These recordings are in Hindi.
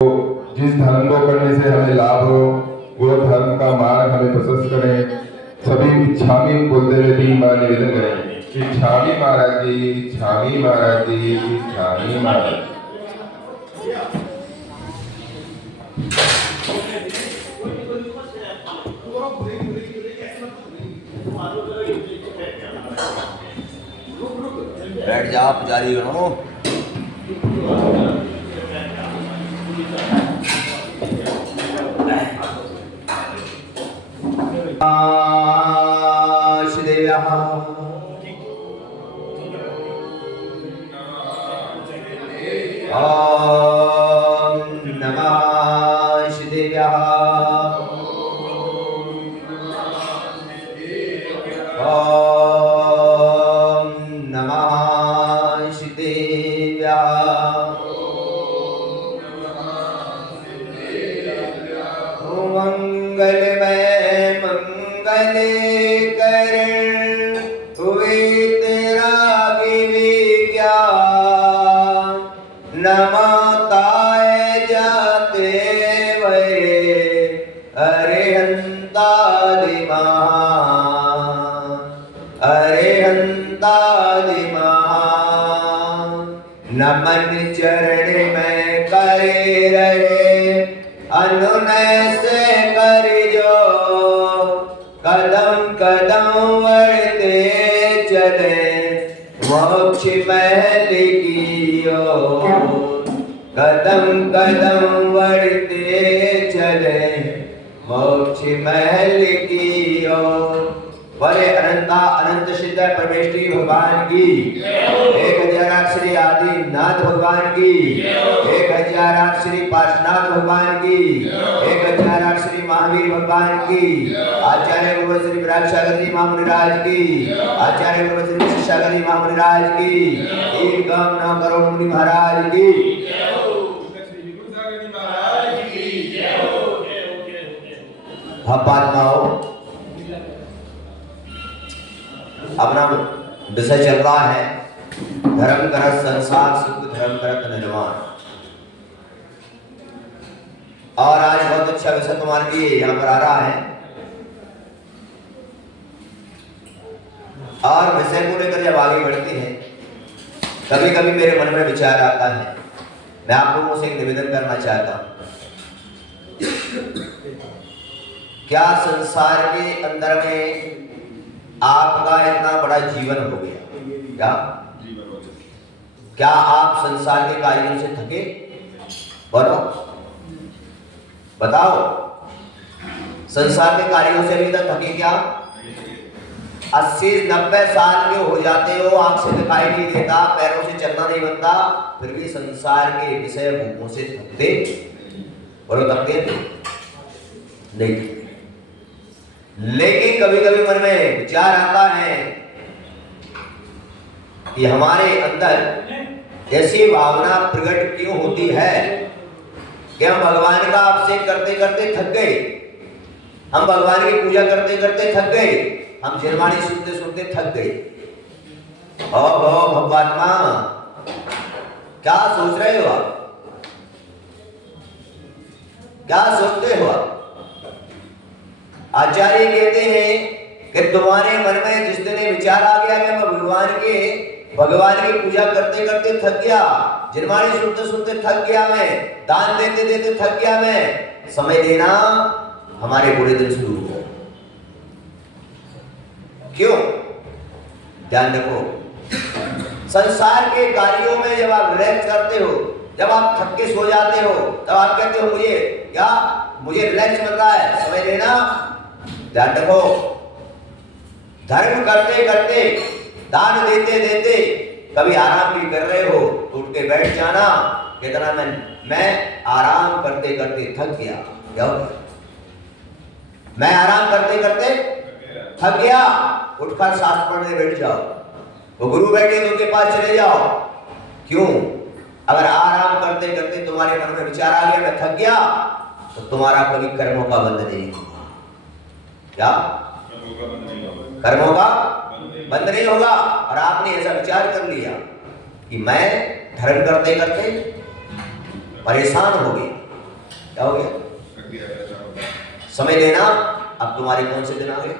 जिस धर्म को करने से हमें लाभ हो वो धर्म का मार्ग हमें प्रशस्त करें। सभी इच्छामी बोलते हुए 3 बार निवेदन करें। इच्छामी महाराज जी, इच्छामी महाराज जी, इच्छामी महाराज। बैठ जा पुजारी बनो। श्रीदेव्याः ॐ नमः श्रीदेव्याः ॐ नमः श्रीदेव्याः मंगलमय मंगले करण हुए तेरा विज्ञान नमताए जाते वे अरिहंतादि महान अरिहंतादि महान नमन चरण में करे रहे अनुनय से कर जो कदम कदम बढ़ते चले मोक्ष महल की ओर कदम कदम बढ़ते चले मोक्ष महल की ओर। बड़े अनंता अनंत सिद्ध परमेश्वरी भगवान की 1000 श्री आदिनाथ भगवान की 1000 श्री पार्श्वनाथ भगवान की 1000 श्री महावीर भगवान की आचार्य गुरु श्री विराटसागर जी महामुनिराज की आचार्य गुरु श्री विशेषागर जी महामुनिराज की 1 करोड़ मुनि महाराज की महात्माओं। अपना विषय चल रहा है धर्म करत संसार सुख धर्म करत निर्माण। और आज बहुत अच्छा विषय तुम्हारे लिए यहाँ पर आ रहा है और विषय को लेकर जब आगे बढ़ते हैं कभी कभी मेरे मन में विचार आता है। मैं आप लोगों से एक निवेदन करना चाहता हूँ। क्या संसार के अंदर में आपका इतना बड़ा जीवन हो गया क्या आप संसार के कार्यों से थके? बोलो बताओ, संसार के कार्यों से अभी तक थके क्या? 80-90 साल के हो जाते हो, आंख से दिखाई नहीं देता, पैरों से चलना नहीं बनता, फिर भी संसार के विषय भूखों से थकते? बोलो थकते नहीं। लेकिन कभी कभी मन में विचार आता है कि हमारे अंदर ऐसी भावना प्रकट क्यों होती है कि हम भगवान का अभिषेक करते करते थक गए, हम भगवान की पूजा करते करते थक गए, हम जिनवाणी सुनते सुनते थक गए। ओहो भगवात्मा, क्या सोच रहे हो आप? क्या सोचते हो आप? आचार्य कहते हैं कि तुम्हारे मन में जिस दिन विचार आ गया कि मैं भगवान की पूजा करते करते थक गया, जिनवाणी सुनते सुनते थक गया, मैं दान देते देते थक गया, मैं समय देना हमारे बुरे दिन शुरू हो। क्यों? ध्यान रखो, संसार के कार्यों में जब आप रिलैक्स करते हो, जब आप थक के सो जाते हो, तब आप कहते हो मुझे क्या, मुझे रिलैक्स मिल रहा है, समय देना। ध्यान रखो, धर्म करते करते दान देते देते कभी आराम भी कर रहे हो, उठ के बैठ जाना, कितना मैं आराम करते करते थक गया। क्या मैं आराम करते करते थक गया, उठकर शास्त्र पढ़ने बैठ जाओ, वो गुरु बैठे तो उनके पास चले जाओ। क्यों? अगर आराम करते करते तुम्हारे मन में विचार आ गया मैं थक गया, तो तुम्हारा कभी कर्मों का बंध नहीं होगा। क्या? कर्मों का बंद नहीं होगा। और आपने ऐसा विचार कर लिया कि मैं धर्म करते करते परेशान हो गए, क्या हो गया? समय देना। अब तुम्हारे कौन से दिन आ गए?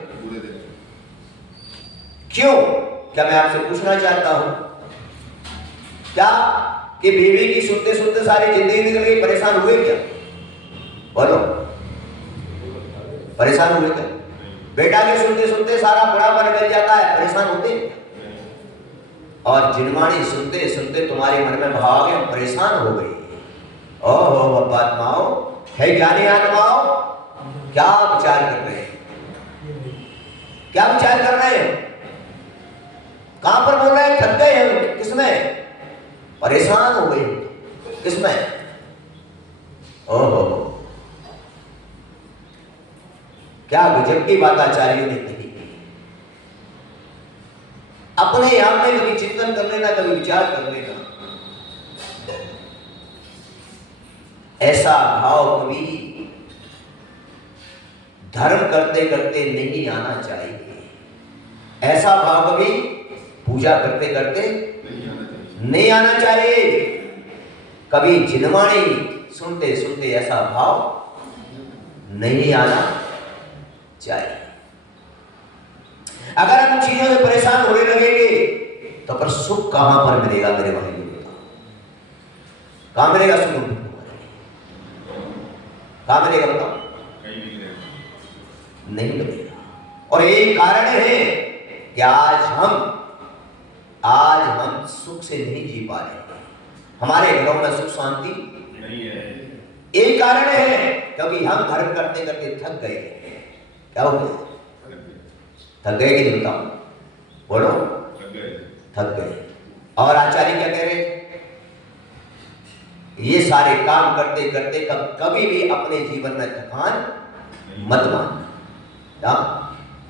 क्यों? क्या मैं आपसे पूछना चाहता हूं क्या कि बीवी की सुनते सुनते सारी जिंदगी निकल गई, परेशान हुए क्या? बोलो, परेशान हुए क्या? बेटा के सुनते सुनते सारा बुढ़ापा निकल जाता है, परेशान होते हैं? और जिनवाणी सुनते सुनते तुम्हारे मन में भाव आ गया, परेशान हो गई। ओहो आत्माओं, है ज्ञानी आत्माओं, क्या विचार कर रहे हैं? क्या विचार कर रहे हैं? कहां पर बोल रहे हैं? थक गए हैं। किसमें? परेशान हो गई। किसमें? ओहो, क्या गजब की बात आचार्यों ने कही। अपने यहां में कभी चिंतन कर लेना, कभी विचार कर लेना। ऐसा भाव कभी धर्म करते करते नहीं आना चाहिए। ऐसा भाव कभी पूजा करते करते नहीं आना चाहिए। कभी जिनवाणी सुनते सुनते ऐसा भाव नहीं आना चाहिए। अगर हम चीजों से परेशान होने लगेंगे तो पर सुख कहां पर मिलेगा मेरे भाई? कहां मिलेगा सुख? कहां मिलेगा बताओ? नहीं मिलेगा। और यही कारण है कि आज हम सुख से नहीं जी पा रहे हैं। हमारे घरों में सुख शांति नहीं है। यही कारण है क्योंकि हम धर्म करते करते थक गए। क्या हो गया? थक गए कि नहीं बताओ? बोलो, थक गए। और आचार्य क्या कह रहे? ये सारे काम करते करते कभी भी अपने जीवन में थकान मत मानना।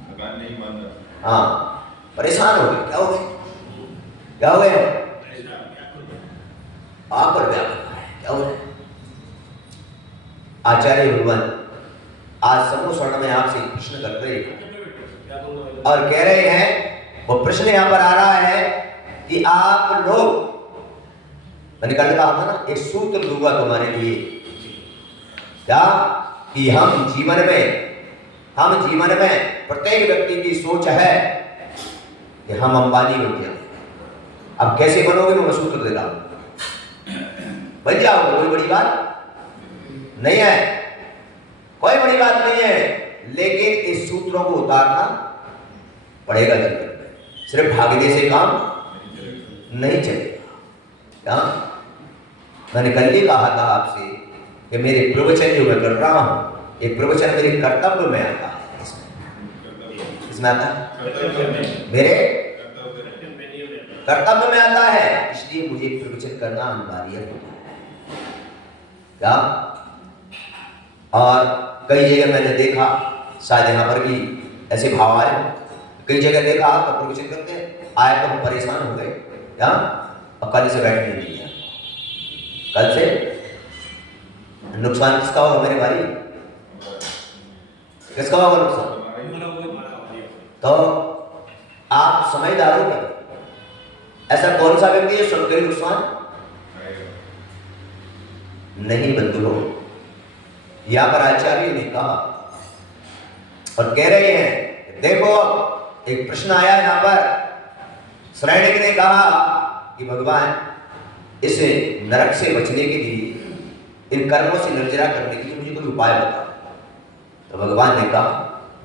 थकान नहीं मानना। हाँ, परेशान हो गए। क्या हो गए? क्या हो गए? आप पर क्या करना है? क्या हो गए? आचार्य भगवान आज समूह स्वर्ण में आपसे प्रश्न कर रहे हैं और कह रहे हैं, वो प्रश्न यहां पर आ रहा है कि आप लोग, मैंने कल कहा था ना, एक सूत्र दूंगा तुम्हारे लिए, क्या कि हम जीवन में प्रत्येक व्यक्ति की सोच है कि हम अंबानी बन जाए। अब कैसे बनोगे मैं सूत्र दे रहा हूं, बन जाओगे। कोई बड़ी बात नहीं है, कोई बड़ी बात नहीं है, लेकिन इस सूत्रों को उतारना पड़ेगा जीवन में। सिर्फ भागने से काम नहीं चलेगा। मैंने कल ही कहा था आपसे कि मेरे प्रवचन जो मैं कर रहा हूं, ये प्रवचन मेरे कर्तव्य में आता है। इसमें आता है, मेरे कर्तव्य में आता है, इसलिए मुझे प्रवचन करना अनिवार्य होता है। क्या? और कई जगह मैंने देखा, शायद यहाँ पर भी ऐसे भाव आए, कई जगह देखा तो प्रवचन करते हैं, आए तो हम परेशान हो गए। क्या? और कल से बैठने नहीं दिया। कल से नुकसान किसका होगा मेरे भाई? किसका होगा नुकसान? तो आप समझदार हो क्या? ऐसा कौन सा व्यक्ति है सुनकर नुकसान नहीं बंधु हो? यहां पर आचार्य ने कहा और कह रहे हैं, देखो एक प्रश्न आया यहां पर। श्रेणिक ने कहा कि भगवान, इस नरक से बचने के लिए, इन कर्मों से निर्जरा करने के लिए मुझे कोई उपाय बताओ। तो भगवान ने कहा,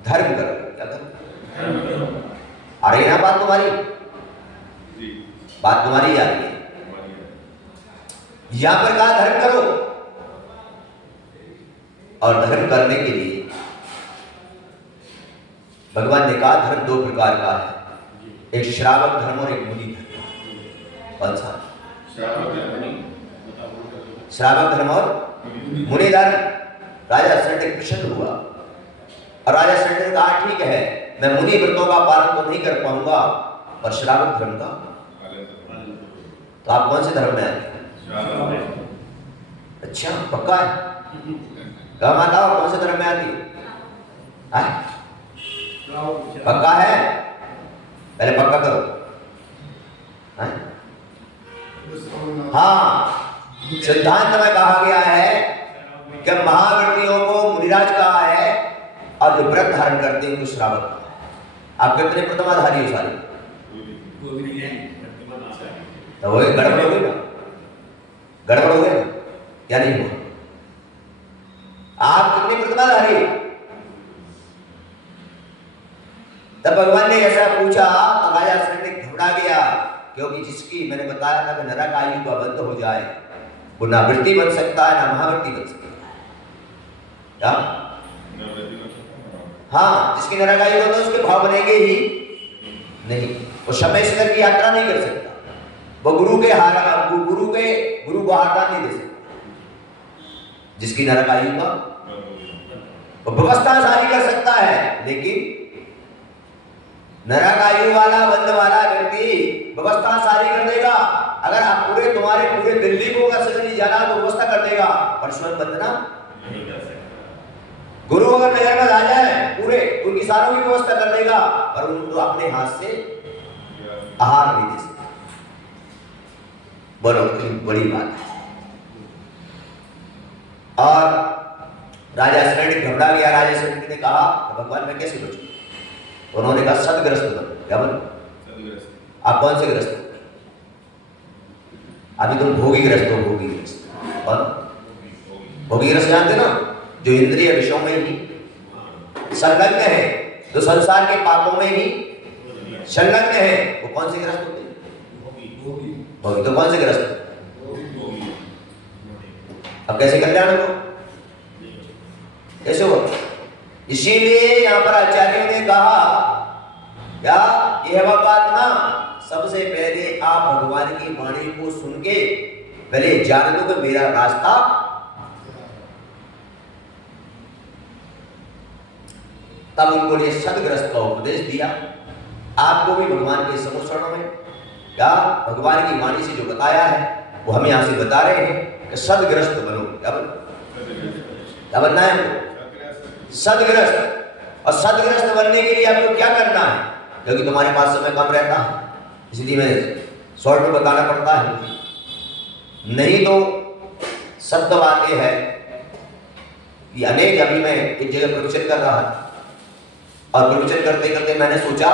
धर्म करो। क्या करो? आ रही ना बात तुम्हारी? बात तुम्हारी आ रही है। यहां पर कहा धर्म करो, और धर्म करने के लिए भगवान ने कहा धर्म दो प्रकार का है, एक श्रावक धर्म और एक मुनि धर्म। कौन सा? श्रावक धर्म और मुनि धर्म। राजा शंडिक प्रसन्न हुआ और राजा शंडिक ने कहा, ठीक है, मैं मुनि व्रतों का पालन तो नहीं कर पाऊंगा, पर श्रावक धर्म का। तो आप कौन से धर्म में आते? अच्छा, पक्का है? कहा माताओ, कौन से धर्म में आती है? पक्का है? पहले पक्का करो। हाँ, सिद्धांत में कहा गया है कि जब महाव्रतियों को मुनिराज कहा है और जो व्रत धारण करते हैं उनको श्रावक कहा है। आप कितने प्रथमाधारी हो सारे? तो वो गड़बड़ हो गई ना, गड़बड़ हो गया क्या नहीं हुआ? आप कितने प्रथमाधारी? तब भगवान ने ऐसा पूछा तो राजा श्रेणी घबरा गया, क्योंकि जिसकी मैंने बताया था कि नरक आयु का बंद हो जाए वो ना वृत्ति बन सकता है ना महावृत्ति बन सकता है। क्या? हाँ, जिसकी नरक आयु बंद है उसके भाव बनेंगे ही नहीं, वो समय से की यात्रा नहीं कर सकता, वो गुरु को हारदान नहीं दे सकता। जिसकी नरक आयु का वो व्यवस्था जारी कर सकता है, लेकिन नरक आयु वाला बंद वाला व्यक्ति व्यवस्था सारी कर देगा। अगर आप तुम्हारे पूरे दिल्ली को अगर सजनी जाना तो व्यवस्था कर देगा, पर स्वयं बंदना नहीं कर सकता। गुरु अगर नगर में आ जाए पूरे उनकी सारों की व्यवस्था कर देगा, पर उनको अपने हाथ से आहार नहीं दे सकता। बोलो कितनी बड़ी बात है। और राजा श्रेणी घबरा गया। राजा श्रेणी ने कहा भगवान मैं कैसे बचूं? उन्होंने कहा सदग्रस्त बनो। क्या बनो? आप कौन से ग्रस्त? अभी तुम भोगी ग्रस्त हो। भोगी ग्रस्त और भोगी ग्रस्त जानते ना, जो इंद्रिय विषयों में ही संलग्न है, जो संसार के पापों में ही संलग्न है, वो कौन से ग्रस्त होते हैं? भोगी। तो कौन से ग्रस्त? अब कैसे कल्याण हो? कैसे हो? इसीलिए यहां पर आचार्यों ने कहा क्या यह बात सबसे पहले आप भगवान की वाणी को सुन के पहले जान लो कि मेरा रास्ता, तब उनको लिए सदग्रस्त का उपदेश दिया। आपको भी भगवान के समूह में क्या भगवान की वाणी से जो बताया है वो हम यहां से बता रहे हैं कि सदग्रस्त बनो। क्या बनना है हमको? सदग्रस्त। और सदग्रस्त बनने के लिए आपको क्या करना है? क्योंकि तुम्हारे पास समय कम रहता है, इसलिए मैं शॉर्ट में बताना पड़ता है, नहीं तो सत्य बातें हैं कि अनेक। अभी मैं एक जगह प्रवचन कर रहा था और प्रवचन करते करते मैंने सोचा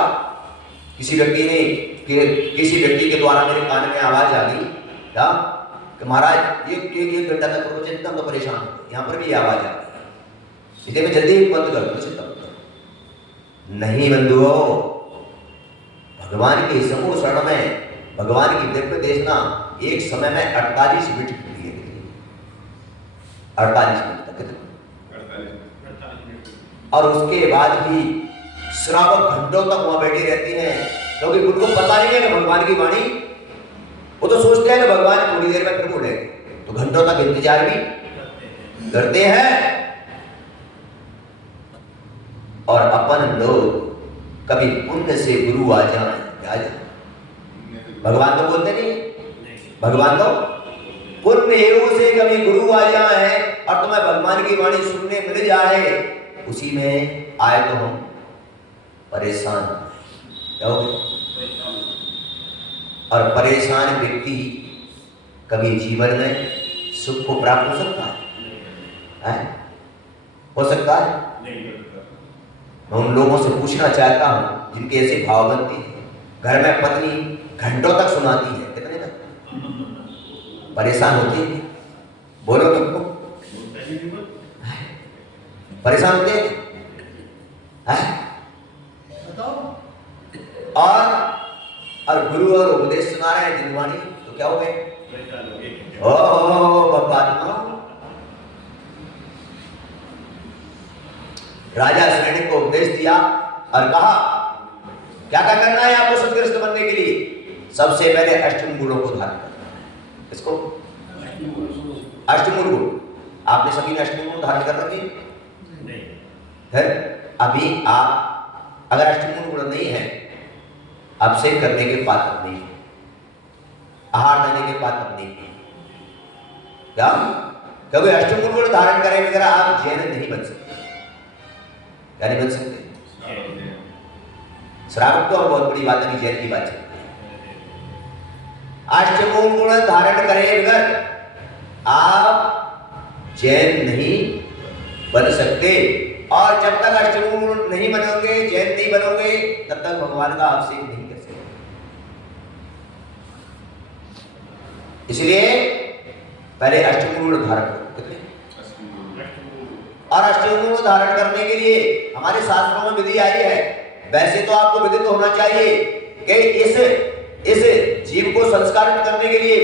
किसी व्यक्ति के द्वारा मेरे कान में आवाज आ गई क्या कि महाराज एक घंटा तक प्रवचन तक तो परेशान हो, यहाँ पर भी आवाज आ गई, इसलिए मैं जल्दी बंद कर दूं। नहीं बंधुओं, भगवान के समूह शरण में भगवान की दिव्य देखना एक समय में 48 मिनट के लिए, 48 मिनट तक, और उसके बाद भी श्रावक घंटों तक वहां बैठी रहती हैं, क्योंकि उनको पता नहीं है कि भगवान की वाणी, वो तो सोचते हैं कि भगवान थोड़ी देर में फिर बोले, तो घंटों तक इंतजार भी करते हैं। और अपन लोग कभी पुण्य से गुरु आ जाए, भगवान तो बोलते नहीं, भगवान तो पुण्य योग से कभी गुरु आ जाए और तुम्हें भगवान की वाणी सुनने मिल जाए, उसी में आए तो हम परेशान हो गए। और परेशान व्यक्ति कभी जीवन में सुख को प्राप्त हो सकता है? हो सकता है? मैं उन लोगों से पूछना चाहता हूं जिनके ऐसे भाव बनते हैं, घर में पत्नी घंटों तक सुनाती है, कितने तक परेशान होते हैं? बोलो तुमको परेशान होते हैं? और गुरु और उपदेश सुना रहे हैं जिनवाणी, तो क्या हो गए? राजा श्रेणी को उपदेश दिया और कहा क्या क्या करना है आपको सदग्रस्त बनने के लिए? सबसे पहले अष्टम गुणों को धारण करना है। इसको अष्टमूल गुण, आपने सभी ने अष्टमूल गुण धारण कर रखे है? अभी आप अगर अष्टमूल गुण नहीं है, अभिषेक करने के पात्र नहीं है, आहार देने के पात्र नहीं है। क्या? क्योंकि अष्टमूल गुण धारण करें बगैर आप जैन नहीं बन सकते। क्या नहीं बन सकते? श्रावक तो और बहुत बड़ी बात है, जैन की बात है। अष्टमूल गुण धारण करें बगैर आप जैन नहीं बन सकते। और जब तक अष्टगुण नहीं बनोगे, जैन नहीं बनोगे, तब तक भगवान का अभिषेक नहीं कर सकते। इसलिए पहले अष्टगुण धारण करो। और अष्टगुण धारण करने के लिए हमारे शास्त्रों में विधि आई है। वैसे तो आपको विदित होना चाहिए कि इस जीव को संस्कारित करने के लिए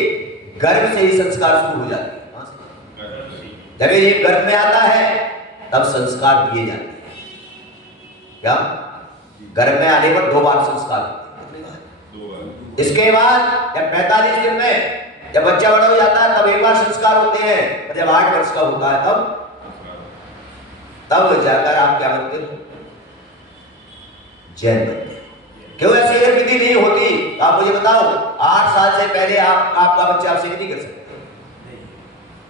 गर्भ से ही संस्कार शुरू हो जाते हैं। जब ये जीव गर्भ में आता है तब संस्कार दिए जाते हैं। क्या गर्भ में आने पर 2 बार संस्कार होते हैं। इसके बाद जब 45 दिन में जब बच्चा बड़ा हो जाता है तब 1 बार संस्कार होते हैं। और जब 8 वर्ष का होता है तब जाकर आप क्या बनते हो? जैन बनते हैं। क्यों ऐसी अगर विधि नहीं होती तो आप मुझे बताओ, 8 साल से पहले आपका बच्चा आपसे नहीं कर सकता।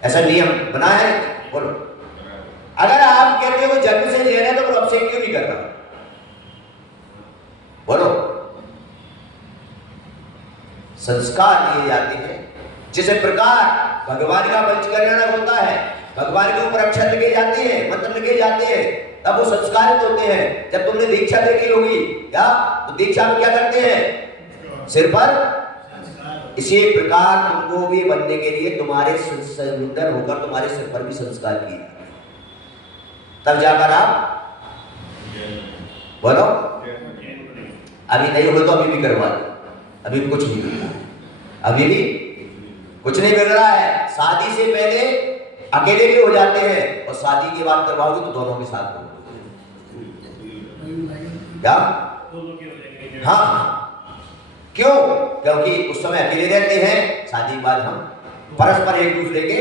ऐसा नियम बना है? बोलो। अगर आप कहते हो जन्म से जैन है तो फिर आपसे क्यों नहीं कर रहा? बोलो। संस्कार दिए जाते हैं। जिस प्रकार भगवान का पंचकल्याण होता है, भगवान के ऊपर अक्षर लिखे जाते हैं, मंत्र लिखे जाते हैं, तब वो संस्कारित होते हैं। जब तुमने दीक्षा देखी होगी क्या, तो दीक्षा में क्या करते हैं? सिर पर। इसी प्रकार तुमको भी बनने के लिए तुम्हारे सुंदर होकर तुम्हारे सिर पर भी संस्कार किए, तब जाकर आप बोलो। अभी नहीं हुए तो अभी भी करवा दो। अभी भी कुछ नहीं बिगड़ रहा है। अभी भी कुछ नहीं बिगड़ रहा है। शादी से पहले अकेले भी हो जाते हैं और शादी की बात करवाओगे तो दोनों के साथ हो। क्या? हाँ, क्यों? क्योंकि उस समय अकेले रहते हैं, शादी के बाद हम परस्पर एक दूसरे के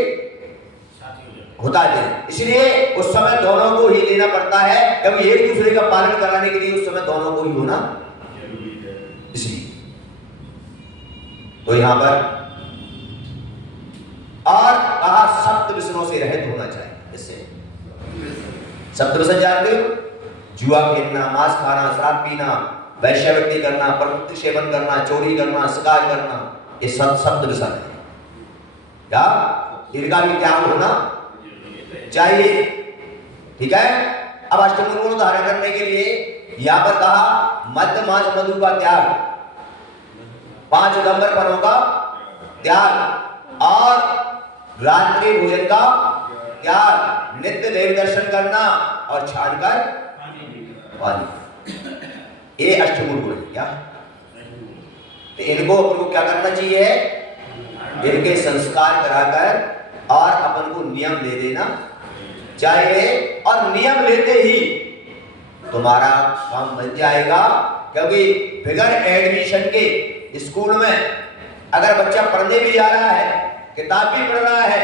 होता है। इसलिए उस समय दोनों को ही लेना पड़ता है, क्योंकि एक दूसरे का पालन कराने के लिए उस समय दोनों को ही होना। इसलिए तो यहां पर और कहा सप्त व्यसनों से रहित होना चाहिए। इससे सप्त व्यसन जानते हो? जुआ खेलना, मांस खाना, शराब पीना, वैश्यावृत्ति करना, प्रवृत्ति सेवन करना, चोरी करना, शिकार करना, ये सब सप्त व्यसन है। क्या इनका भी त्याग होना चाहिए? ठीक है। अब अष्टगुण गुण धारण करने के लिए यहां पर कहा मद्य मांस मधु का त्याग, 5 दिगंबरपनों का त्याग, और रात्रि भोजन का त्याग, नित्य देव दर्शन करना और छान कर पानी। ये अष्टगुण गुण है। क्या तो इनको अपन को क्या करना चाहिए? इनके संस्कार कराकर और अपन को नियम ले देना चाहिए। और नियम लेते ही तुम्हारा काम बन जाएगा। क्योंकि बिगर एडमिशन के स्कूल में अगर बच्चा पढ़ने भी जा रहा है, किताब भी पढ़ रहा है,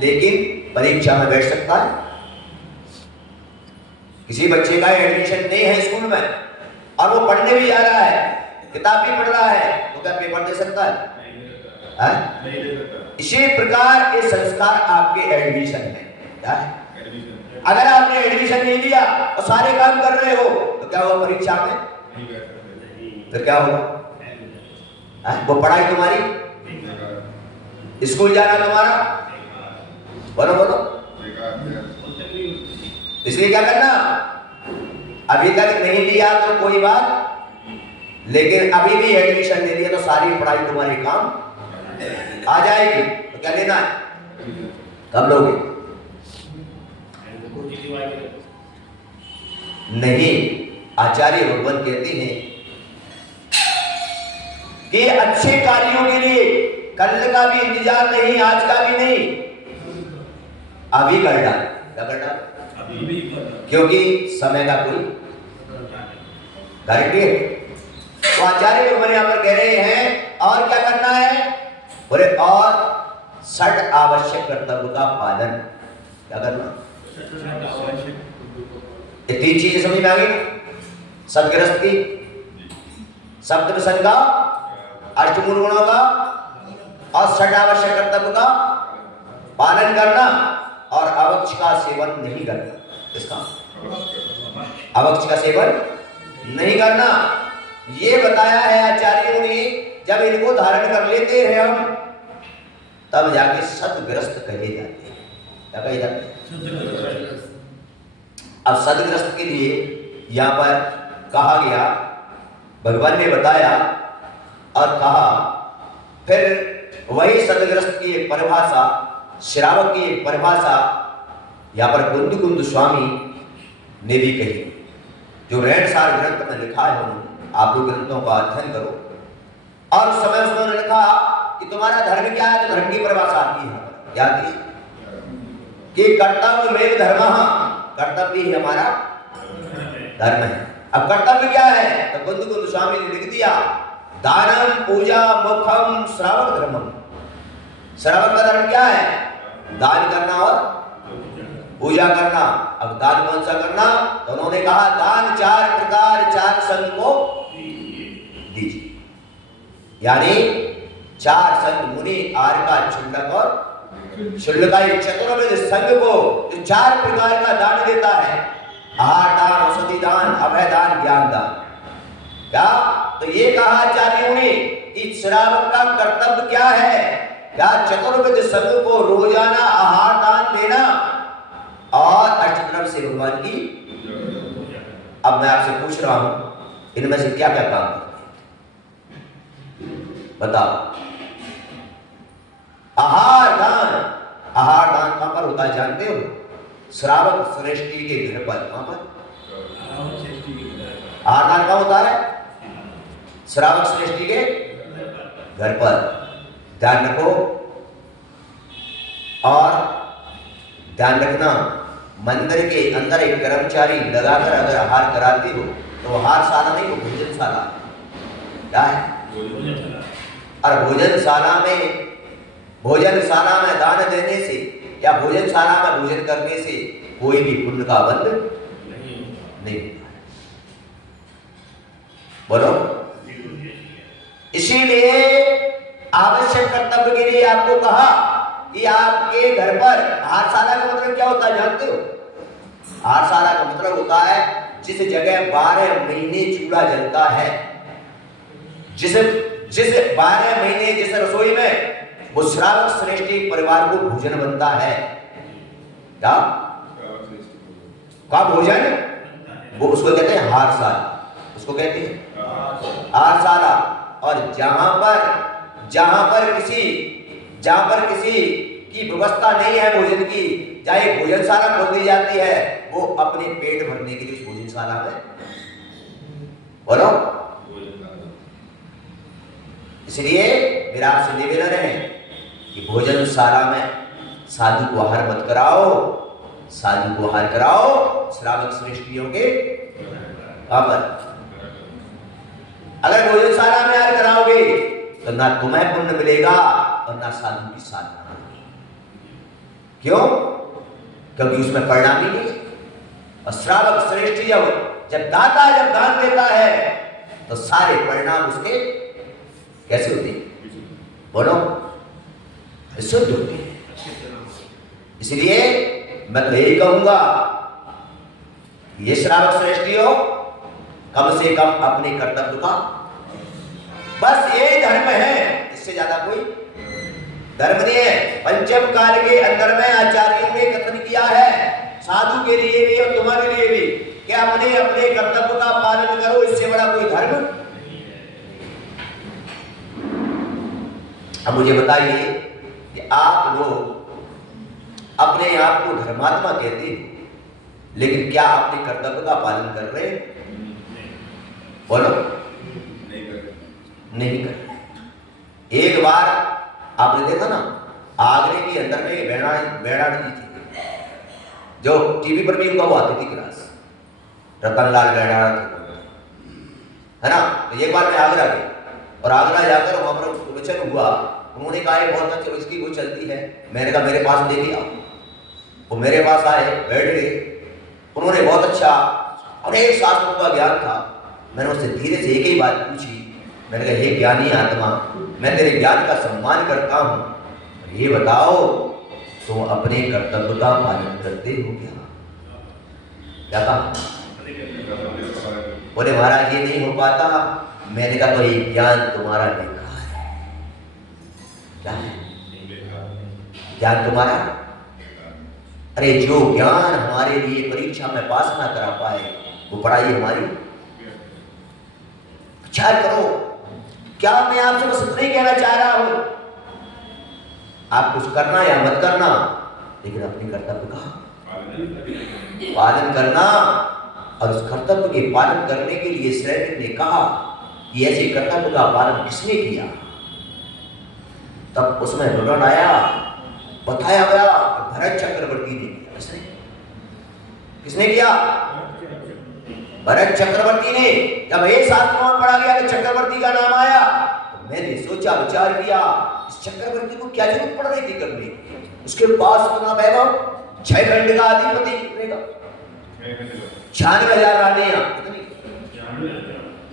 लेकिन परीक्षा में बैठ सकता है? किसी बच्चे का एडमिशन नहीं है स्कूल में और वो पढ़ने भी जा रहा है, किताब भी पढ़ रहा है, तो क्या पेपर दे सकता है? नहीं दे सकता। इसी प्रकार ये संस्कार आपके एडमिशन में क्या है? अगर आपने एडमिशन नहीं लिया और सारे काम कर रहे हो तो क्या हुआ? परीक्षा में तो क्या होगा? वो पढ़ाई तुम्हारी, स्कूल जाना तुम्हारा, बोलो बोलो। इसलिए क्या करना? अभी तक नहीं लिया तो कोई बात, लेकिन अभी भी एडमिशन ले लिया तो सारी पढ़ाई तुम्हारी काम आ जाएगी। तो क्या लेना है? कब लोगे? नहीं, आचार्य भगवान कहते हैं कि अच्छे कार्यों के लिए कल का भी इंतजार नहीं, आज का भी नहीं, अभी कर डाल। क्या कर डाल? क्योंकि समय का कोई गारंटी है। तो आचार्य भगवान यहां पर कह रहे हैं और क्या करना है? बोले और 6 आवश्यक कर्तव्य का पालन। क्या करना? ये 3 चीजें समझ में आ गई? सदग्रस्त की, सप्त व्यसन का, अष्टगुण गुणों का और 6 आवश्यक कर्तव्य का पालन करना और अवक्ष का सेवन नहीं करना। इसका अवक्ष का सेवन नहीं करना ये बताया है आचार्यों ने। जब इनको धारण कर लेते हैं हम, तब जाके सदग्रस्त कहे जाते हैं। क्या कही जाती है? अब सदग्रस्त के लिए यहाँ पर कहा गया, भगवान ने बताया और कहा, फिर वही सदग्रस्त की एक परिभाषा, श्रावक की एक परिभाषा यहाँ पर कुंद स्वामी ने भी कही, जो रेणसार ग्रंथ में लिखा है। उन्होंने, आप लोग ग्रंथों का अध्ययन करो और समय उन्होंने लिखा कि तुम्हारा धर्म क्या है, तो धर्म की परिभाषा आती है, क्या थी कि कर्तव्य में धर्म, कर्तव्य ही हमारा धर्म है। अब कर्तव्य क्या है, तो कुंद स्वामी ने लिख दिया, दानम पूजा मुखम श्रावक धर्मम। श्रावक का धर्म क्या है? दान करना और पूजा करना। अब दान कौन सा करना, तो उन्होंने कहा दान 4 प्रकार 4 संत को दीजिए, यानी 4 संत मुनि, आर्का, क्षुल्लक और शुल्लकाई चतुर्विध संघ को जो 4 प्रकार का दान देता है, आहार दान, औषधि दान, अभय दान, ज्ञान दान। क्या? तो ये कहा आचार्यों ने कि श्रावक का कर्तव्य क्या है? क्या? चतुर्विध संघ को रोजाना आहार दान देना और अष्टप्रभ से भगवान की। अब मैं आपसे पूछ रहा हूं, इनमें से क्या क्या काम करते हैं, बताओ? आहार दान, आहार दान कहां पर होता है जानते हो? श्रावक श्रेष्ठी के घर पर। कहां पर आहार दान कहां होता है? श्रावक श्रेष्ठी के घर पर। ध्यान रखो और ध्यान रखना, मंदिर के अंदर एक कर्मचारी लगाकर अगर आहार कराते हो तो आहारशाला नहीं, वो भोजनशाला। क्या है? और भोजनशाला में दान देने से या भोजनशाला में भोजन करने से कोई भी पुण्य का बंध नहीं होता। बोलो। इसीलिए आवश्यक कर्तव्य के लिए आपको कहा कि आपके घर पर आहारशाला का मतलब क्या होता है जानते हो? आहारशाला का मतलब होता है जिस जगह 12 महीने चूल्हा जलता है, जिस 12 महीने जिस रसोई में वो श्रावक श्रेष्ठी परिवार को भोजन बनता है। क्या का भोजन? वो उसको कहते हैं आहारशाला, उसको कहते हैं आहारशाला। और जहां पर किसी की व्यवस्था नहीं है भोजन की, चाहे भोजनशाला खोल दी जाती है, वो अपने पेट भरने के लिए भोजनशाला में। बोलो। इसलिए मेरा आपसे निवेदन है कि भोजनशाला में साधु को आहार मत कराओ, साधु को आहार कराओ श्रावक श्रेष्ठियों के पर। अगर भोजनशाला में आहार कराओगे तो ना तुम्हें पुण्य मिलेगा और ना साधु की साधना होगी। क्यों? क्योंकि उसमें परिणाम ही नहीं। और श्रावक श्रेष्ठी जब दान देता है तो सारे परिणाम उसके कैसे होते हैं? बोलो। शुद्ध होते हैं। इसलिए मैं तो यही कहूंगा, ये श्रावक श्रेष्ठियों कम से कम अपने कर्तव्य का, बस ये धर्म है, इससे ज्यादा कोई धर्म नहीं है। पंचम काल के अंदर में आचार्यों ने कथन किया है, साधु के लिए भी और तुम्हारे लिए भी, क्या अपने कर्तव्य का पालन करो, इससे बड़ा कोई धर्म। अब मुझे बताइए कि आप लोग अपने आप को धर्मात्मा कहते हैं, लेकिन क्या अपने कर्तव्य का पालन कर रहे हैं? बोलो। नहीं कर रहे। एक बार आपने देखा ना, आगरे के अंदर में बेड़ानी जी थी, जो टीवी पर भी उनका वो आती थी क्लास, रतनलाल बेड़ाना है ना। तो एक बार मैं आगरा गया और आगरा जाकर वहां पर प्रवचन हुआ। उन्होंने कहा बहुत अच्छा इसकी वो चलती है। मैंने कहा मेरे पास लेके आओ। वो मेरे पास आए, बैठ गए। उन्होंने बहुत अच्छा अनेक शास्त्रों का ज्ञान था। मैंने उससे धीरे से एक ही बात पूछी। मैंने कहा हे ज्ञानी आत्मा, मैं तेरे ज्ञान का सम्मान करता हूँ, ये बताओ तुम अपने कर्तव्य का पालन करते हो क्या कहा? बोले महाराज ये नहीं हो पाता। मैंने कहा तो ये ज्ञान तुम्हारा बेकार है। क्या है ज्ञान तुम्हारा? अरे जो ज्ञान हमारे लिए परीक्षा में पास ना करा पाए वो पढ़ाई हमारी। विचार करो, क्या मैं आपसे बस इतना ही कहना चाह रहा हूं, आप कुछ करना या मत करना, लेकिन अपने कर्तव्य का पालन करना। और उस कर्तव्य के पालन करने के लिए श्रेष्ठ ने कहा कि ऐसे कर्तव्य का पालन किसने किया, तब उसमें विवरण आया, बताया गया भरत चक्रवर्ती ने किया। किसने किया? भरत चक्रवर्ती ने। जब एक शास्त्रों में पढ़ा गया कि चक्रवर्ती का नाम आया तो मैंने सोचा, विचार किया, इस चक्रवर्ती को क्या जरूरत पड़ रही थी करने की? उसके पास इतना वैभव, 6 खंड का अधिपति, 96,000 रानियां,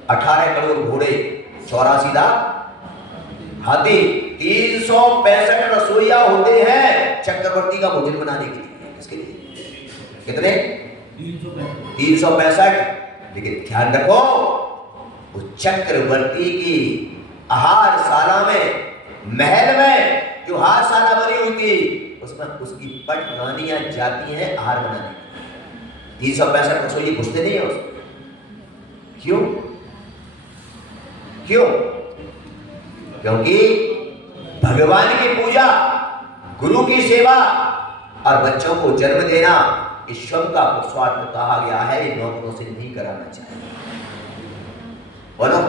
18 करोड़ घोड़े, 84 लाख हाथी, 365 रसोइया होते हैं चक्रवर्ती का भोजन बनाने के लिए। किसके लिए? कितने? 365। लेकिन ध्यान रखो, उस चक्रवर्ती की आहारशाला में, महल में जो आहारशाला बनी हुई थी, उसमें उसकी पट रानियां जाती हैं आहार बनाने के लिए। 365 रसोइये घुसते नहीं है उसमें। क्यों? क्यों? क्योंकि भगवान की पूजा, गुरु की सेवा और बच्चों को जन्म देना ईश्वर का पुरुषार्थ कहा गया है, नौकरों से नहीं कराना चाहिए। बोलो,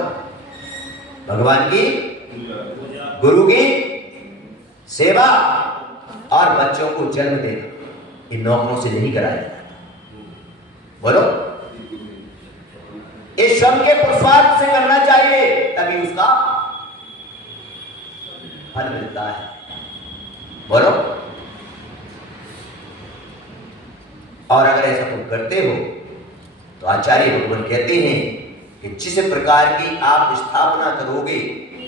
भगवान की, गुरु की सेवा और बच्चों को जन्म देना इन नौकरों से नहीं कराया जाता। बोलो, ईश्वर के पुरुषार्थ से करना चाहिए, तभी उसका फल मिलता है। बोलो, और अगर ऐसा तुम करते हो तो आचार्य भगवान कहते हैं कि जिस प्रकार की आप स्थापना करोगे,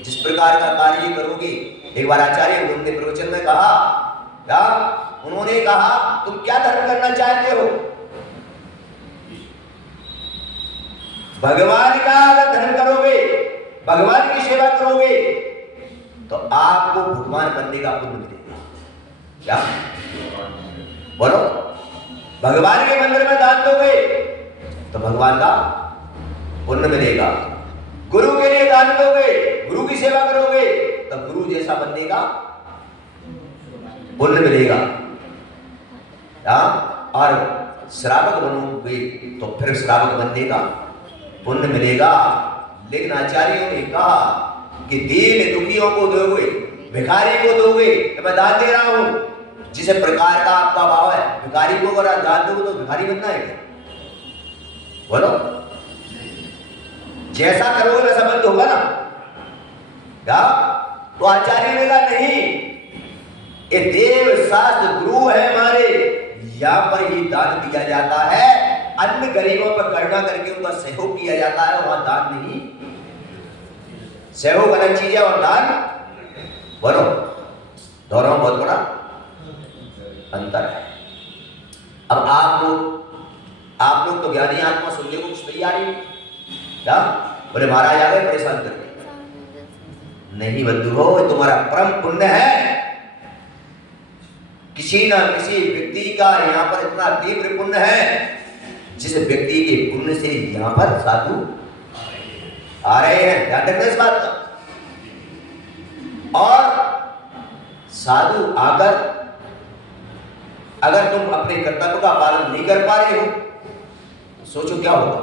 जिस प्रकार का कार्य करोगे। एक बार आचार्य भगवान ने प्रवचन में कहा, क्या उन्होंने कहा, तुम क्या धर्म करना चाहते हो? भगवान का अगर धर्म करोगे, भगवान की सेवा करोगे तो आपको भगवान बनने का पुण्य मिलेगा। क्या? बोलो, भगवान के मंदिर में दान दोगे तो भगवान का पुण्य मिलेगा। गुरु के लिए दान दोगे, गुरु की सेवा करोगे तो गुरु जैसा बनने का पुण्य मिलेगा। और श्रावक बनोगे तो फिर श्रावक बनने का पुण्य मिलेगा। लेकिन आचार्यों ने कहा कि दीन दुखियों को दोगे, भिखारी को दोगे तो मैं दान दे रहा हूं। जिस प्रकार का आपका भाव है, भिखारी को अगर दान दोगे तो भिखारी बनना है क्या? बोलो, जैसा करोगे वैसा बंद होगा ना क्या? तो आचार्य ने कहा नहीं, ये देव शास्त्र गुरु है हमारे, यहां पर ही दान दिया जाता है, अन्य गरीबों पर करुणा करके उनका सहयोग किया जाता है, वहां दान नहीं। सहयोग अलग चीज है और दान, बोलो, दोनों में बहुत बड़ा अंतर है। अब आप लोग तो ज्ञानी आत्मा सुनने को कुछ तैयार ही क्या? बोले महाराज आ गए परेशान करके। नहीं बंधु हो, तुम्हारा परम पुण्य है। किसी ना किसी व्यक्ति का यहाँ पर इतना तीव्र पुण्य है जिस व्यक्ति के पुण्य से यहाँ पर साधु आ रहे हैं। ध्यान रखना इस बात का। और साधु आकर अगर तुम अपने कर्तव्य का पालन नहीं कर पा रहे हो तो सोचो क्या होगा।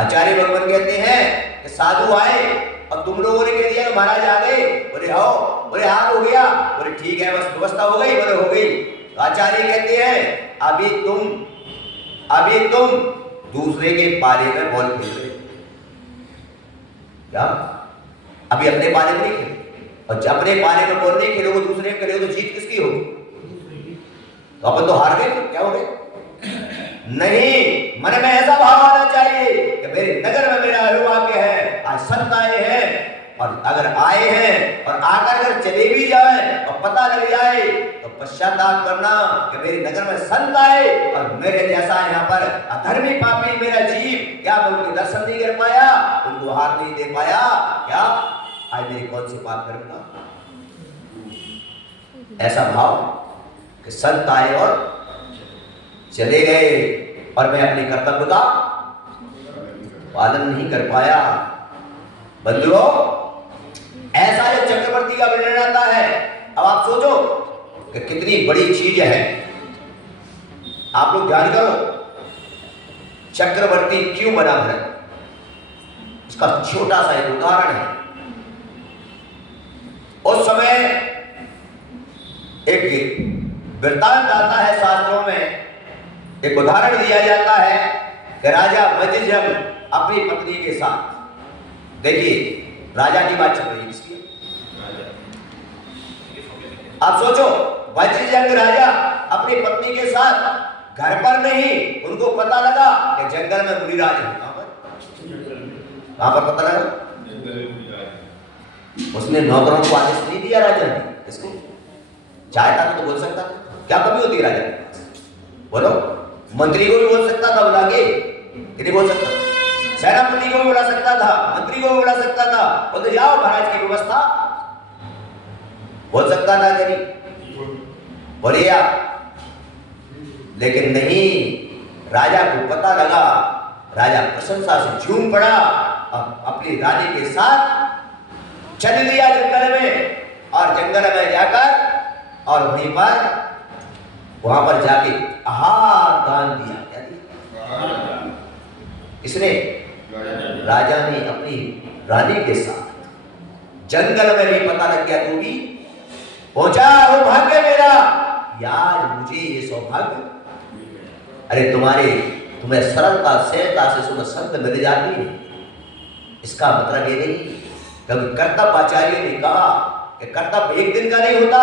आचार्य भगवान कहते हैं कि साधु आए और तुम लोगों ने कह दिया महाराज आ गए, बोले आओ, बोले हाथ हो गया, बोले ठीक है बस व्यवस्था हो गई, बोले हो गई। तो आचार्य कहते हैं अभी तुम दूसरे के पाले में बॉल खेल रहे हो। क्या? अभी अपने पाले में नहीं खेले, और जब अपने पाले में बॉल नहीं खेलोगे, दूसरे में खेलोगे तो जीत किसकी होगी? तो अपन तो हार गए, तो क्या हो गए? नहीं, मन में ऐसा भाव आना चाहिए कि मेरे नगर में मेरा अनुभाग्य है, आज संत आए हैं, और अगर आए हैं और आकर अगर चले भी जाए और पता लग जाए तो पश्चाताप करना कि मेरे नगर में संत आए और मेरे जैसा यहाँ पर अधर्मी पापी मेरा जीव, क्या मैं उनके दर्शन नहीं कर पाया, उनको हार नहीं दे पाया, क्या आज मेरे कौन से पाप कर्म का? ऐसा भाव कि संत आए और चले गए और मैं अपने कर्तव्य का पालन नहीं कर पाया। बंधुओं, ऐसा जब चक्रवर्ती का वर्णन आता है, अब आप सोचो कि कितनी बड़ी चीज है। आप लोग ध्यान करो, चक्रवर्ती क्यों बना भरत, इसका छोटा सा एक उदाहरण है। उस समय एक वृत्तांत आता है शास्त्रों में, एक उदाहरण दिया जाता है कि राजा वज्रजंग अपनी पत्नी के साथ, देखिए राजा की बात चल रही है, किसकी? आप सोचो, वज्रजंग राजा अपनी पत्नी के साथ घर पर नहीं, उनको पता लगा कि जंगल में मुनिराज है। कहां पर पता लगा? उसने नौकरों को आदेश नहीं दिया राजा ने, इसको चाहता तो बोल सकता था। क्या कमी होती है राजा के पास? बोलो, मंत्री को भी बोल सकता था बुला के, नहीं बोल सकता? सेनापति को भी बुला सकता था, मंत्री को भी बुला सकता था, बोलते जाओ महाराज की व्यवस्था, बोल सकता था कि नहीं? बोलिए आप। लेकिन नहीं, राजा को पता लगा, राजा प्रशंसा से झूम पड़ा और अपनी रानी के साथ चल लिया जंगल में, और जंगल में जाकर और वहां पर जाके आहार दान दिया। क्या दिया? इसने राजा ने अपनी रानी के साथ जंगल में भी पता लग गया, तू भी पहुंचा हो भाग्य मेरा, यार मुझे ये सौभाग्य, अरे तुम्हें सरलता सहजता से सुबह संत मिल जाती है। इसका मतलब ये नहीं, कभी कर्तव्य आचार्य ने कहा कि कर्तव्य एक दिन का नहीं होता,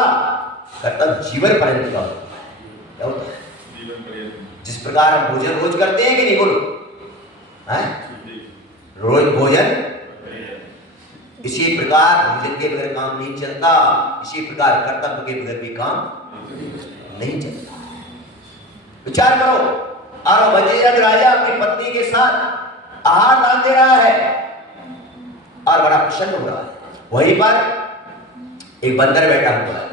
कर्तव्य जीवन पर्यंत का होता है। क्या होता है? जिस प्रकार हम भोजन रोज करते हैं कि नहीं, बोलो, रोज भोजन, इसी प्रकार भोजन के बगैर काम नहीं चलता, इसी प्रकार कर्तव्य के बगैर भी काम नहीं चलता। विचार करो, और वज्रजंग राजा अपनी पत्नी के साथ आहार दान दे रहा है और बड़ा प्रसन्न हो रहा है। वहीं पर एक बंदर बैठा हुआ है,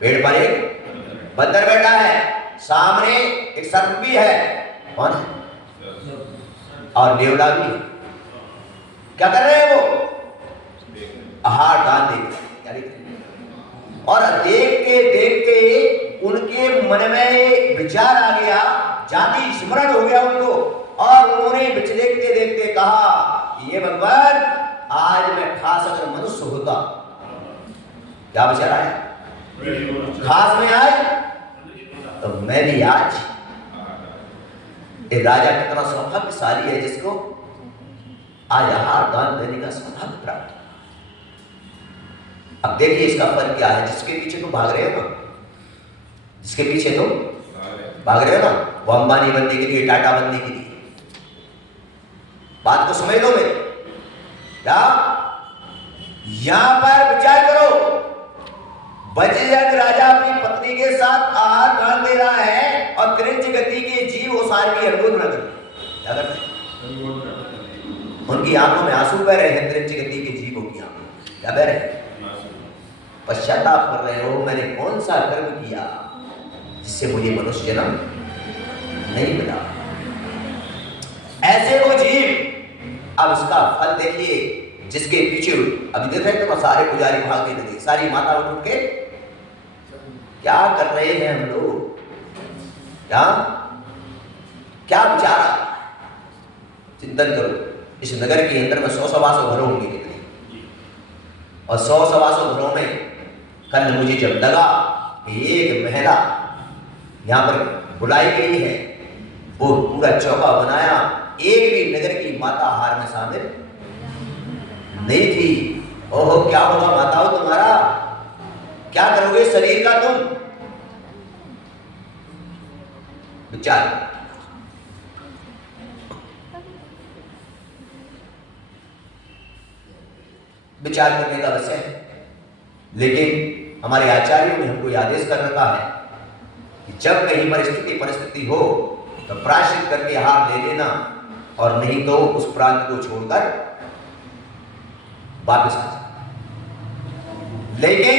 पेड़ पर एक बंदर बैठा है, सामने एक सर्प भी है, कौन है? और नेवला भी है। क्या कर रहे हैं वो? आहार दान देख रहे हैं। क्या देख रहे हैं? और देखते देखते उनके मन में विचार आ गया, जाति स्मरण हो गया उनको, और उन्होंने देखते देखते कहा, ये भगवान, आज मैं खास अगर मनुष्य होता, क्या विचार आया? खास में आए तो मैं भी आज, ये राजा कितना सौभाग्यशाली है जिसको आज आहार दान देने का सौभाग्य प्राप्त। अब देखिए इसका फल क्या है। जिसके पीछे तुम भाग रहे हो ना, जिसके पीछे तुम भाग रहे हो ना, वो अंबानी बनने के लिए, टाटा बनने के लिए, बात को समझ लो मेरे। क्या यहां पर विचार करो, वज्रजंग राजा अपनी पत्नी के साथ आहार दान दे रहा है और क्रिंच गति के जीव वो सारी अनुरोध न करते। क्या करते? उनकी आंखों में आंसू बह रहे हैं, क्रिंच गति के जीवों की आंखों क्या बह रहे हैं? पश्चाताप कर रहे हो, मैंने कौन सा कर्म किया जिससे मुझे मनुष्य जन्म नहीं मिला। ऐसे वो जीव, अब इसका फल देखिए, जिसके पीछे अभी देख रहे थे सारे पुजारी भागने लगे, सारी माता उठ के क्या कर रहे हैं हम लोग, क्या विचार? चिंतन करो, इस नगर के अंदर में 100-125 घर होंगे कितने, और 100-125 घरों में कल मुझे जब लगा कि एक महिला यहाँ पर बुलाई गई है, वो पूरा चौका बनाया, एक भी नगर की माता हार में शामिल नहीं थी। ओहो, क्या होगा माताओं तुम्हारा, क्या करोगे शरीर का तुम? विचार करने का विषय है। लेकिन हमारे आचार्यों ने हमको आदेश कर रखा है कि जब कहीं पर परिस्थिति हो तो प्रायश्चित करके आहार ले लेना, और नहीं तो उस प्रांत को छोड़कर वापस आ जाना। लेकिन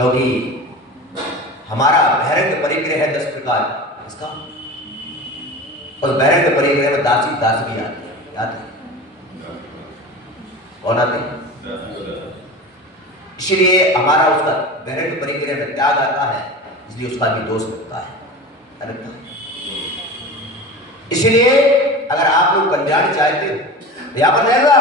क्योंकि हमारा बहिरंग परिग्रह है 10 प्रकार का। इसका उस बहिरंग परिग्रह में दासी दास भी आते हैं। याद है कौन आते हैं? इसलिए हमारा उसका बहिरंग परिग्रह में त्याग आता है, इसलिए उसका भी दोष लगता है। इसलिए अगर आप लोग कल्याण चाहते हो तो यहाँ पर रहेगा,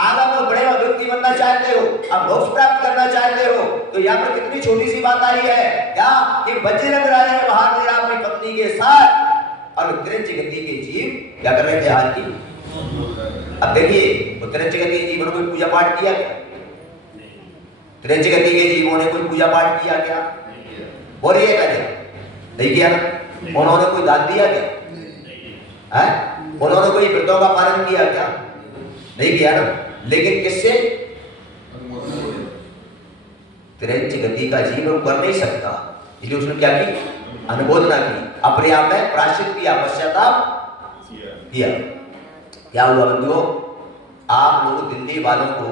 आगा में बड़े व्यक्ति बनना चाहते हो, आप मोक्ष प्राप्त करना चाहते हो, तो यहाँ पर कितनी छोटी सी बात आई है क्या कि बजरंग राजा ने बाहर दिया अपनी पत्नी के साथ और त्रिंच गति के जीव क्या कर रहे थे हार की। अब देखिए वो त्रिंच गति के जीवों ने कोई पूजा पाठ किया क्या? त्रिंच गति के जीवों ने कोई पूजा पाठ किया क्या? बोलिए क्या? नहीं किया ना। उन्होंने कोई दान दिया क्या? है? उन्होंने कोई व्रतों का पालन किया क्या? नहीं किया ना। लेकिन किससे? त्रिंच गति का जीव कर नहीं सकता, इसलिए उसने क्या की? अनुमोदना की, अपने आप में प्रायश्चित किया, पश्चाताप किया। क्या हुआ बंधुओं? आप लोग दिल्ली वालों को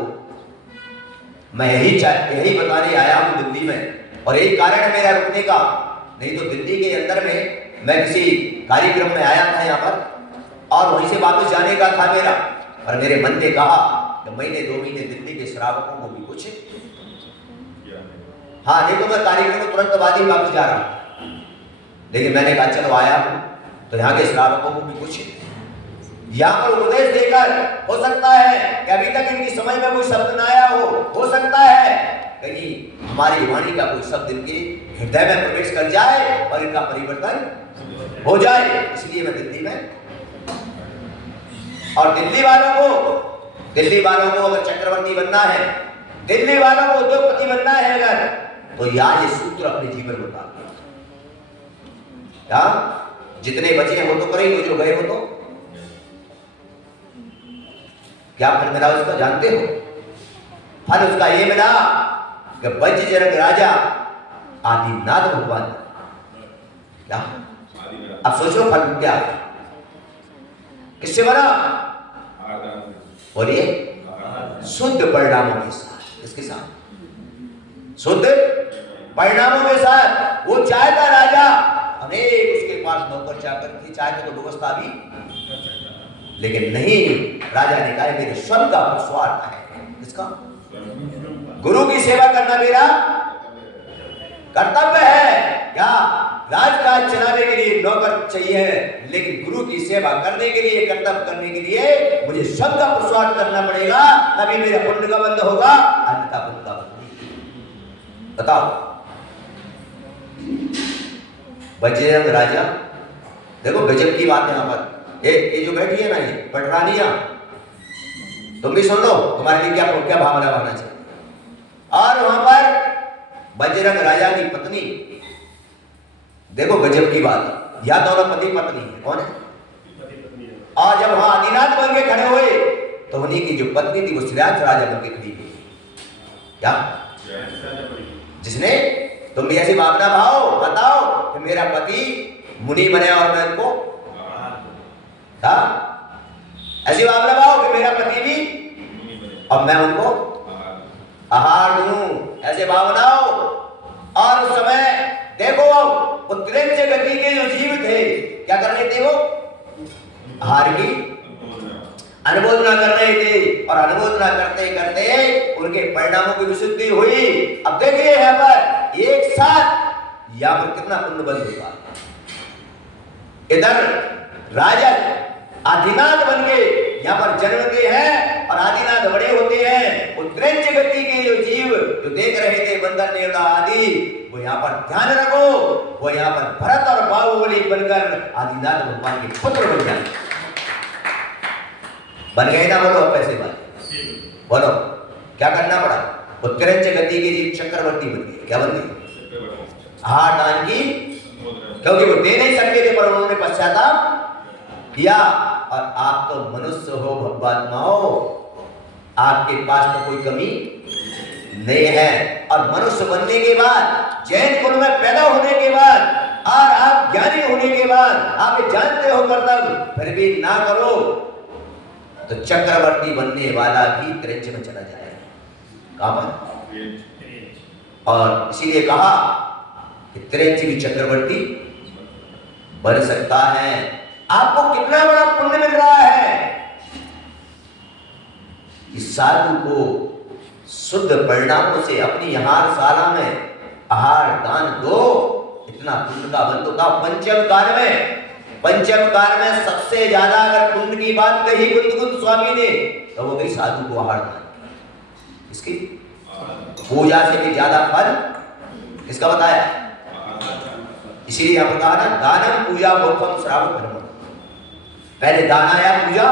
मैं यही बताने आया हूं दिल्ली में, और यही कारण है मेरा रुकने का। नहीं तो दिल्ली के अंदर में मैं किसी कार्यक्रम में आया था यहाँ पर, और वहीं से वापस जाने का था मेरा, और मेरे मन ने कहा कि महीने 2 महीने दिल्ली के श्रावकों को भी कुछ, हाँ नहीं तो मैं कार्यक्रम को तुरंत बाद ही वापस जा रहा हूं। लेकिन मैंने कहा चलो आया हूं तो यहाँ के श्रावकों को भी कुछ यहाँ पर उपदेश देकर, हो सकता है कि अभी तक इनकी समझ में कोई शब्द न आया हो सकता है कहीं हमारी वाणी का कोई शब्द इनके हृदय में प्रवेश कर जाए और इनका परिवर्तन हो जाए। इसलिए मैं दिल्ली में, और दिल्ली वालों को अगर चक्रवर्ती बनना है, दिल्ली वालों को उद्योगपति बनना है अगर, तो यहाँ ये सूत्र अपने जीवन में उतार क्या जितने बचे हो तो करें, जो गए हो तो क्या फल मिला उसका जानते हो? फल उसका ये मिला कि बजरंग राजा आदिनाथ भगवान। क्या अब सोचो फल क्या है? किससे बना? बोलिए शुद्ध परिणामों के साथ। इसके साथ शुद्ध परिणामों के साथ। वो चाहता राजा, अनेक उसके पास नौकर चाकर थे, चाहते तो व्यवस्था भी, लेकिन नहीं, राजा ने कहा मेरे स्वयं का स्वार्थ है। इसका गुरु की सेवा करना मेरा कर्तव्य है। क्या राजकाज चलाने के लिए नौकर चाहिए, लेकिन गुरु की सेवा करने के लिए, कर्तव्य करने के लिए मुझे स्वयं का पुरुषार्थ करना पड़ेगा, तभी मेरा पुण्य का बंध होगा, अन्यथा पुण्य का बंध नहीं। बताओ बजरंग राजा, देखो गजब की बात है यहाँ पर। ये जो बैठी है ना, ये पटरानिया, तुम भी सुन लो, तुम्हारे लिए क्या भावना होना चाहिए। और वहां पर बजरंग राजा की पत्नी, देखो गजब की बात, या दोनों पति पत्नी है। कौन है? और जब वहां आदिनाथ बन के खड़े हुए तो उन्हीं की जो पत्नी थी वो श्रेयांश राजा बन के खड़ी हुई। क्या जिसने, तुम भी ऐसी भावना भाव बताओ कि मेरा पति मुनि बने और मैं उनको, ऐसी भावना भाव कि मेरा पति भी और मैं उनको आहार दूं, ऐसे भावनाओं। और उस समय देखो वो त्रिंच गति के जो जीव थे क्या कर रहे थे? वो आहार की अनुमोदना कर रहे थे, और अनुमोदना करते करते उनके परिणामों की विशुद्धि हुई। अब देखिए यहाँ पर एक साथ यहाँ पर कितना पुण्य बल होगा। इधर राजा आदिनाथ बन के यहाँ पर जन्मते हैं, और आदिनाथ बड़े होते हैं। वो त्रिंच गति के जो जीव जो देख रहे थे बंदर नेवला आदि, वो यहाँ पर ध्यान रखो, वो यहाँ पर भरत और बाहुबली बनकर आदिनाथ भगवान के पुत्र बन गए। बन गए ना? बोलो पैसे वाले, बोलो क्या करना पड़ा? वो त्रिंच गति के जीव चक्रवर्ती बन गए। क्या बन गए? हार दान की, क्योंकि वो दे नहीं सकते थे, पर उन्होंने पश्चाताप किया। और आप तो मनुष्य हो भगवात्माओं, आपके पास तो कोई कमी नहीं है। और मनुष्य बनने के बाद, जैन कुल में पैदा होने के बाद, और आप ज्ञानी होने के बाद, आप ये जानते हो कर्तव्य, फिर भी ना करो तो चक्रवर्ती बनने वाला भी त्रिंच में चला जाएगा। कहां पर? और इसीलिए कहा कि त्रिचिर चक्रवर्ती बन सकता है। आपको कितना बड़ा पुण्य मिल रहा है कि साधु को शुद्ध परिणामों से अपनी आहारशाला में आहार दान दो। इतना पुण्य का बंधु का पंचम कार में सबसे ज्यादा अगर पुण्य की बात कही कुंद स्वामी ने तो वो गई साधु को आहार दान। इसकी पूजा से भी ज्यादा फल किसका बताया? इसीलिए यहां पर कहा ना, दानम पूजा मोक्षम श्रावक धर्म। पहले दान आया, पूजा।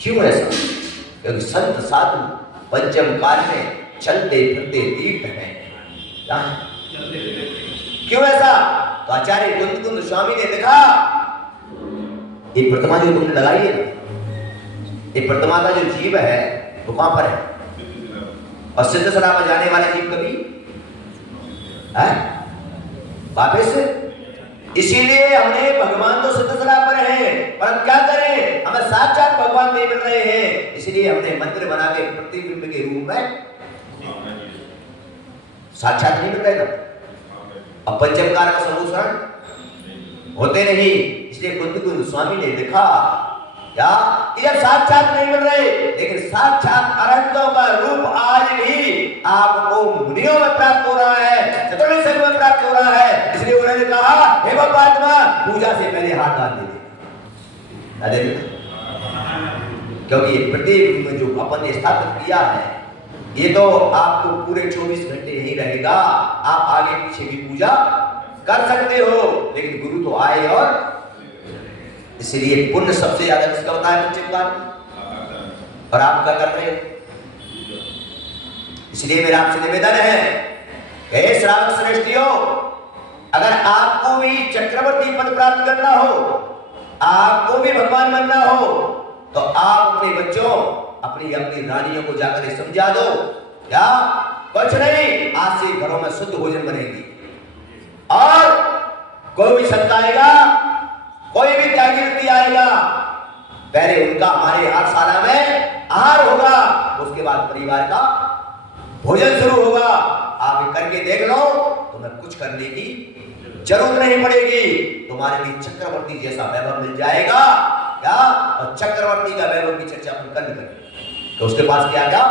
क्यों ऐसा? क्योंकि संत साधु पंचम काल में चलते फिरते तीर्थ हैं। क्यों ऐसा? तो आचार्य कुंद स्वामी ने लिखा, ये प्रतिमा जो तुमने लगाई है ना, ये प्रतिमा का जो जीव है वो कहां पर है? और सिद्धसरा में जाने वाले जीव कभी है वापिस। इसीलिए हमने भगवान तो सिद्धसरा पर है, पर हम क्या करें, हमें साक्षात भगवान नहीं मिल रहे हैं। इसलिए हमने मंदिर बना के प्रतिबिंब के रूप में साक्षात नहीं मिल रहे ना। अब पंचमकार का समूषण होते नहीं। इसलिए कुंद स्वामी ने लिखा क्या, जब साक्षात नहीं मिल रहे, लेकिन साक्षात अरहंतों का रूप आज भी आपको मुनियों में प्राप्त हो रहा है, चतुर्थ संघ में प्राप्त हो रहा है। इसलिए उन्होंने कहा, हे बाबा पूजा से पहले हाथ डाल दे दे, क्योंकि ये प्रतिबिंब जो अपन ने स्थापित किया है, ये तो आपको पूरे 24 घंटे यही रहेगा। आप आगे पीछे भी पूजा कर सकते हो, लेकिन गुरु तो आए। और इसलिए पुण्य सबसे ज्यादा किसका होता है? पंचमकार। और आप क्या कर रहे हो? इसलिए मेरा आपसे निवेदन है, हे श्रावक श्रेष्ठियों, अगर आपको भी चक्रवर्ती पद प्राप्त करना हो, आपको भी भगवान बनना हो, तो आप अपने बच्चों, अपनी रानियों को जाकर समझा दो, क्या कुछ नहीं, आज से घरों में शुद्ध भोजन बनेगी। और कोई भी संत आएगा, कोई भी त्यागी व्यक्ति आएगा, पहले उनका हमारे आहारशाला में आहार होगा, उसके बाद परिवार का भोजन शुरू होगा। आप करके देख लो, तुम्हें कुछ करने की जरूरत नहीं पड़ेगी। तुम्हारे लिए चक्रवर्ती जैसा वैभव मिल जाएगा। क्या? और चक्रवर्ती का वैभव की चर्चा अपन कल करेंगे। तो उसके पास क्या क्या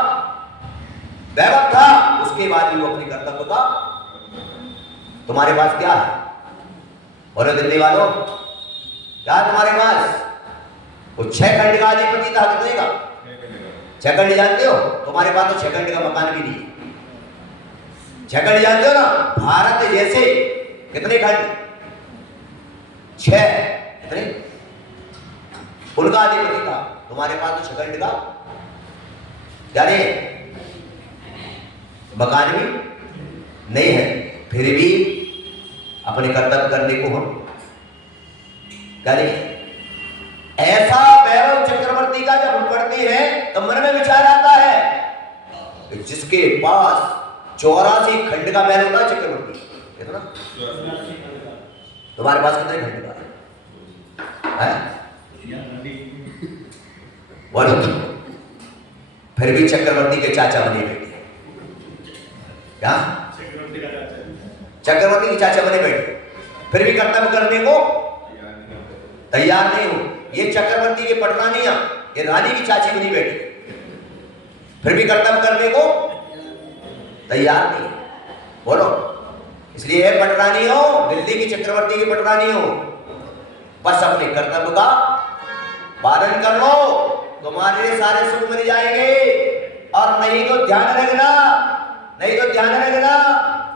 वैभव था, उसके बाद ही वो अपने कर्तव्य का। तुम्हारे पास क्या है? और दिल्ली वालों, क्या तुम्हारे पास? वो 6 खंड का अधिपति था, कितने का? 6 खंड जानते हो? तुम्हारे पास तो 6 खंड का मकान भी नहीं है। 6 खंड जानते हो ना? भारत जैसे कितने खंड? 6। कितने? उनका अधिपति था। तुम्हारे पास तो 6 खंड का यानी मकान भी नहीं है, फिर भी अपने कर्तव्य करने को हम करें। ऐसा वैभव चक्रवर्ती का जब हम पढ़ते हैं तो मन में विचार आता है कि जिसके पास 84 खंड का महल होता है चक्रवर्ती, कितना? तुम्हारे पास कितने खंड का है? फिर भी चक्रवर्ती के चाचा बने बैठे। क्या? चक्रवर्ती के चाचा बने बैठे, फिर भी कर्तव्य करने को तैयार नहीं हो। ये चक्रवर्ती के पटरानियां, ये रानी की चाची बनी बैठी, फिर भी कर्तव्य करने को तैयार नहीं। बोलो, इसलिए पटरानी हो, दिल्ली की चक्रवर्ती की पटरानी हो, बस अपने कर्तव्य का पालन कर लो, तुम्हारे लिए सारे सुख मिल जाएंगे। और नहीं तो ध्यान रखना,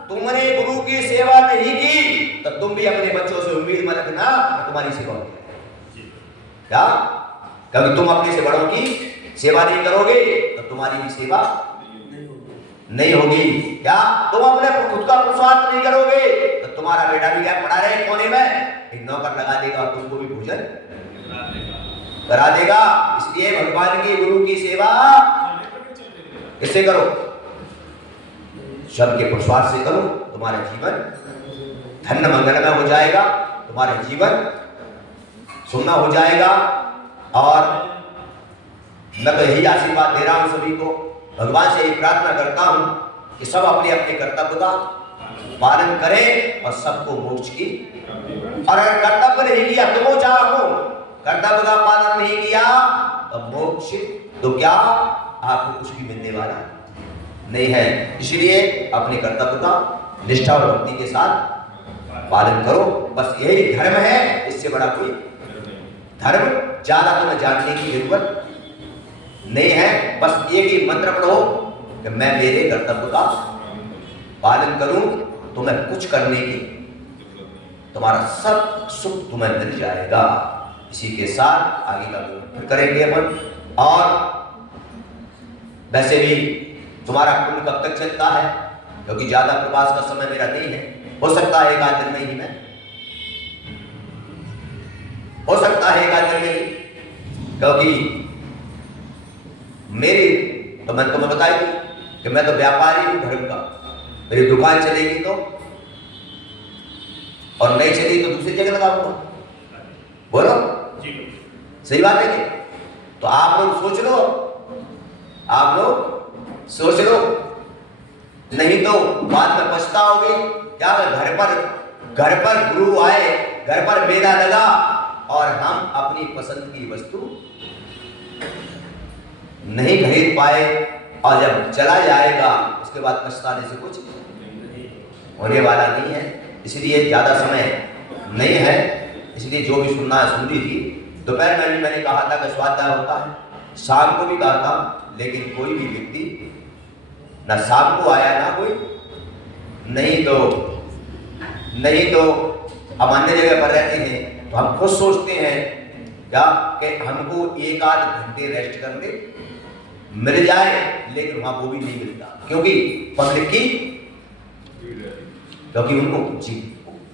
तुमने गुरु की सेवा नहीं की तो तुम भी अपने बच्चों से उम्मीद मत रखना तुम्हारी सेवा होगी। क्या? कभी तुम अपने से बड़ों की सेवा नहीं करोगे तो तुम्हारी भी सेवा नहीं होगी। क्या? तुम अपने खुद का पुरुषार्थ नहीं करोगे तो तुम्हारा बेटा भी क्या पड़ा रहे कोने में, एक नौकर लगा देगा और तुमको भी भोजन करा देगा। इसलिए भगवान की गुरु की सेवा किससे करो? सबके पुरुषार्थ से करो। तुम्हारा जीवन धन्य मंगलमय हो जाएगा, तुम्हारा जीवन सुनना हो जाएगा। और मैं तो यही आशीर्वाद दे रहा हूं सभी को, भगवान से यही प्रार्थना करता हूं कि सब अपने अपने कर्तव्य का पालन करें और सबको मोक्ष की, और अगर कर्तव्य नहीं किया तो वो चाहो कर्तव्य का पालन नहीं किया तो मोक्ष तो क्या आपको कुछ भी मिलने वाला नहीं है। इसलिए अपने कर्तव्य का निष्ठा और भक्ति के साथ पालन करो। बस यही धर्म है, इससे बड़ा कोई धर्म ज्यादा तुम्हें जानने की जरूरत नहीं है। बस एक ही मंत्र पढ़ो कि मैं मेरे कर्तव्य का पालन करूं तो मैं कुछ करने की तुम्हारा सब सुख तुम्हें मिल जाएगा। इसी के साथ आगे का फिर करेंगे अपन। और वैसे भी तुम्हारा कुल कब तक चलता है, क्योंकि ज्यादा प्रवास का समय मेरा नहीं है। हो सकता है एक आध दिन में ही मैं, हो सकता है एक आध दिन में ही, क्योंकि मेरी तो मैं तुम्हें बताई कि मैं तो व्यापारी हूं धर्म का। मेरी दुकान चलेगी तो, और नहीं चलेगी तो दूसरी जगह लगाऊंगा। बोलो सही बात है कि? तो आप लोग सोच लो, आप लोग सोच लो, नहीं तो बाद में पछताओगे। क्या घर पर गुरु आए, घर पर मेला लगा और हम अपनी पसंद की वस्तु नहीं खरीद पाए, और जब चला जाएगा उसके बाद पछताने से कुछ होने वाला नहीं है। इसलिए ज्यादा समय नहीं है, इसलिए जो भी सुनना है सुन लीजिए। दोपहर में भी मैंने कहा था कि स्वाध्याय होता है, शाम को भी कहा था, लेकिन कोई भी व्यक्ति ना शाम को आया ना कोई, नहीं तो हम अन्य जगह पर रहते हैं तो हम खुद सोचते हैं क्या कि हमको एक आध घंटे रेस्ट करने मिल जाए, लेकिन वहां वो भी नहीं मिलता, क्योंकि पब्लिक की, क्योंकि उनको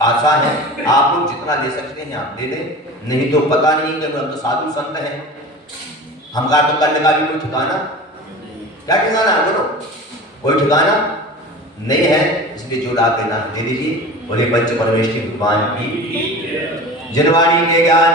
आशा है आप लोग जितना ले सकते हैं आप ले लें, नहीं तो पता नहीं कि हम तो साधु संत हैं, हमका तो करने का भी कोई ठिकाना, क्या ठिकाना है बोलो, कोई ठिकाना नहीं है। इसलिए जो लाभ देना दे दीजिए। बोले पंच परमेश्वरी भगवान की, जिनवाणी के ज्ञान